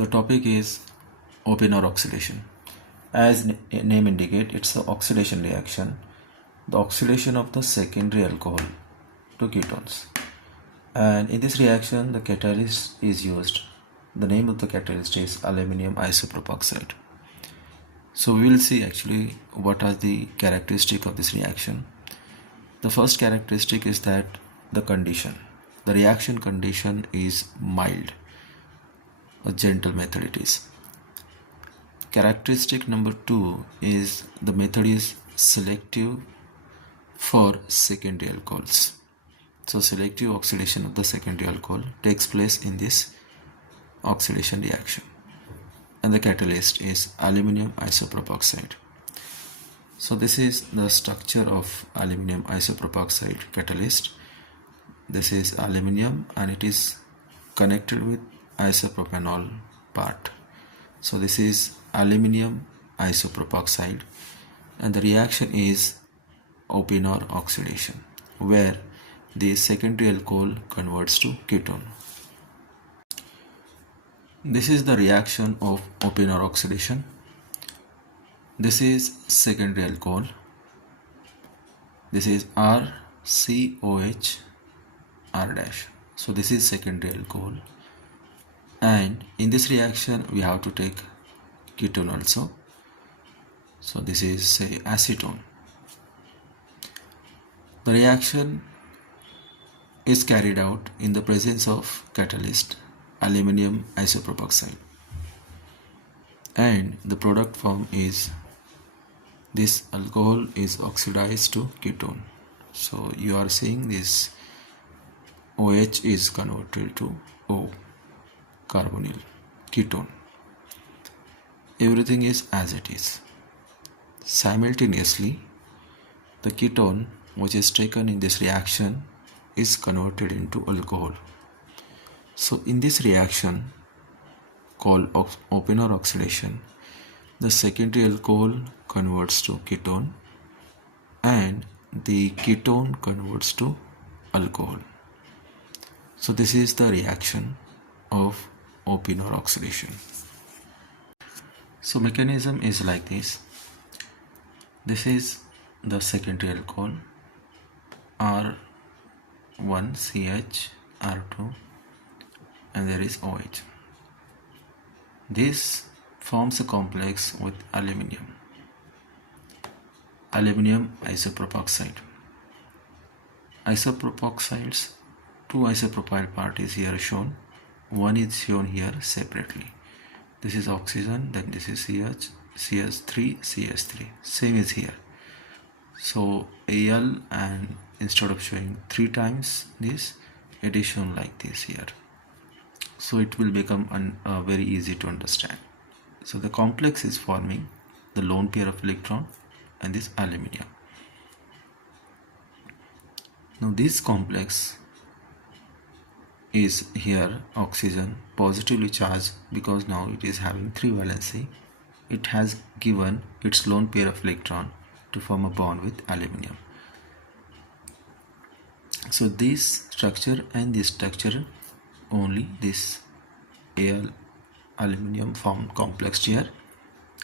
The topic is Oppenauer oxidation. As name indicate, it's an oxidation reaction. The oxidation of the secondary alcohol to ketones. And in this reaction, the catalyst is used. The name of the catalyst is aluminum isopropoxide. So we will see actually what are the characteristics of this reaction. The first characteristic is that the reaction condition is mild. A gentle method it is. Characteristic number 2 is the method is selective for secondary alcohols. So selective oxidation of the secondary alcohol takes place in this oxidation reaction, and the catalyst is aluminum isopropoxide. So this is the structure of aluminum isopropoxide catalyst. This is aluminum and it is connected with isopropanol part. So this is aluminum isopropoxide, and the reaction is Oppenauer oxidation, where the secondary alcohol converts to ketone. This is the reaction of Oppenauer oxidation. This is secondary alcohol. This is RCOH R dash. So this is secondary alcohol, and in this reaction we have to take ketone also. So this is say acetone. The reaction is carried out in the presence of catalyst aluminum isopropoxide, and the product form is this alcohol is oxidized to ketone. So you are seeing this OH is converted to O, carbonyl, ketone. Everything is as it is. Simultaneously, the ketone which is taken in this reaction is converted into alcohol. So in this reaction called Oppenauer oxidation, the secondary alcohol converts to ketone and the ketone converts to alcohol. So this is the reaction of Oppenauer oxidation. So mechanism is like this. This is the secondary alcohol R1CH R2, and there is OH. This forms a complex with aluminum isopropoxide. Isopropoxides, two isopropyl part is here shown. One is shown here separately. This is oxygen, then this is CH3, same is here. So Al, and instead of showing 3 times this, it is shown like this here. So it will become very easy to understand. So the complex is forming the lone pair of electron and this aluminum. Now this complex is here oxygen positively charged, because now it is having 3 valency. It has given its lone pair of electron to form a bond with aluminum. So this structure and this structure, only this Al aluminum formed complex here.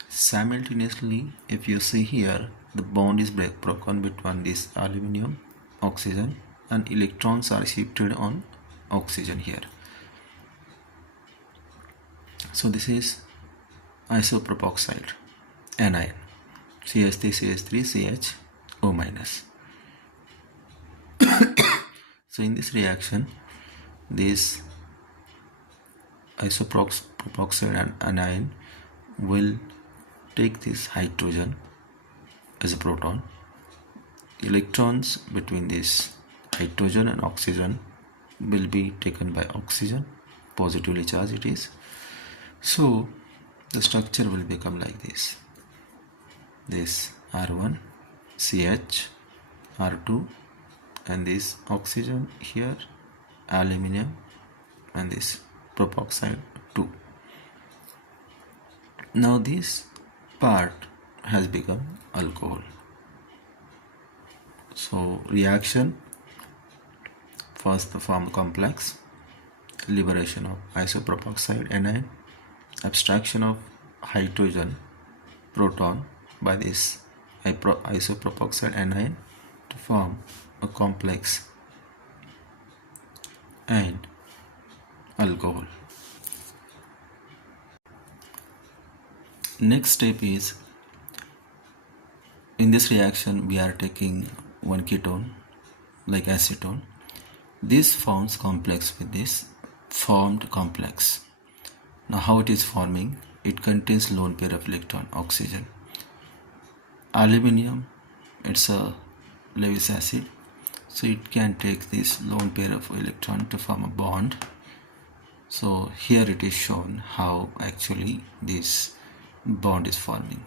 Simultaneously, if you see here, the bond is broken between this aluminum oxygen, and electrons are shifted on oxygen here. So this is isopropoxide anion, CH3CH3 CHO minus. So in this reaction, this isopropoxide anion will take this hydrogen as a proton. Electrons between this hydrogen and oxygen will be taken by oxygen, positively charged it is. So the structure will become like this. This R1 CH R2, and this oxygen here, aluminum, and this propoxide 2. Now this part has become alcohol. So reaction, first the form complex, liberation of isopropoxide anion, abstraction of hydrogen proton by this isopropoxide anion to form a complex and alcohol. Next step is, in this reaction we are taking one ketone like acetone. This forms complex with this formed complex. Now how it is forming? It contains lone pair of electron, oxygen. Aluminium, it's a Lewis acid, so it can take this lone pair of electron to form a bond. So here it is shown how actually this bond is forming.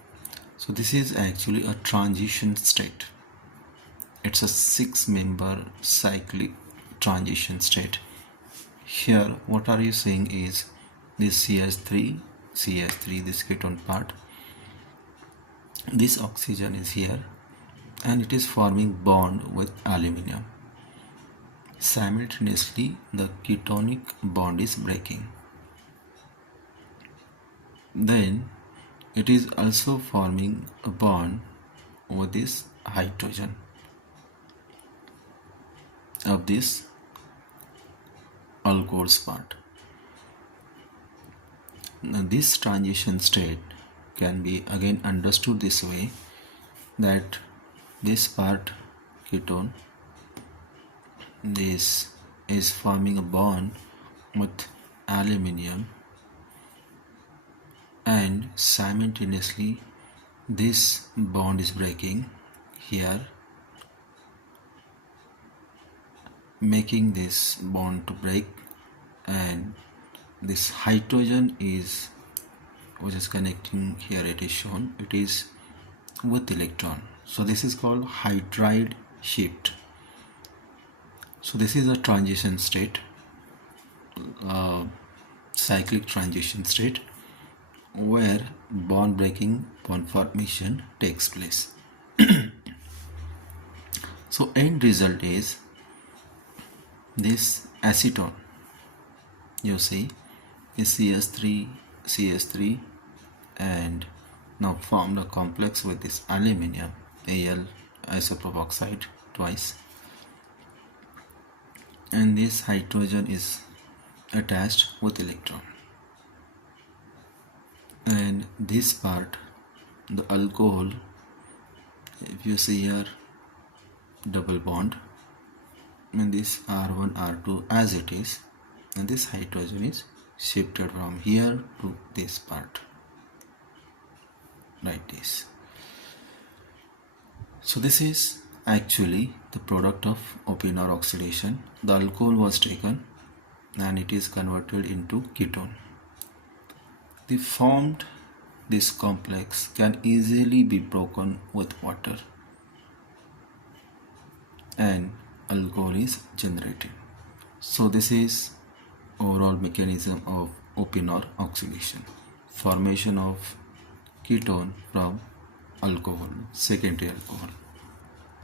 So this is actually a transition state. It's a 6-member cyclic transition state. Here what are you seeing is this CH3, this ketone part. This oxygen is here and it is forming bond with aluminium. Simultaneously the ketonic bond is breaking. Then it is also forming a bond with this hydrogen of this alcohol's part. Now this transition state can be again understood this way, that this part ketone, this is forming a bond with aluminium, and simultaneously this bond is breaking here, making this bond to break, and this hydrogen is, which is connecting here, it is shown, it is with electron. So this is called hydride shift. So this is a transition state, cyclic transition state, where bond breaking, bond formation takes place. So end result is this acetone, you see, is CH3 and now formed a complex with this aluminium, Al isopropoxide twice, and this hydrogen is attached with electron, and this part, the alcohol, if you see here, double bond, and this R1 R2 as it is, and this hydrogen is shifted from here to this part, like this. So this is actually the product of Oppenauer oxidation. The alcohol was taken and it is converted into ketone. The formed this complex can easily be broken with water and alcohol is generated. So this is overall mechanism of Oppenauer oxidation, formation of ketone from alcohol, secondary alcohol.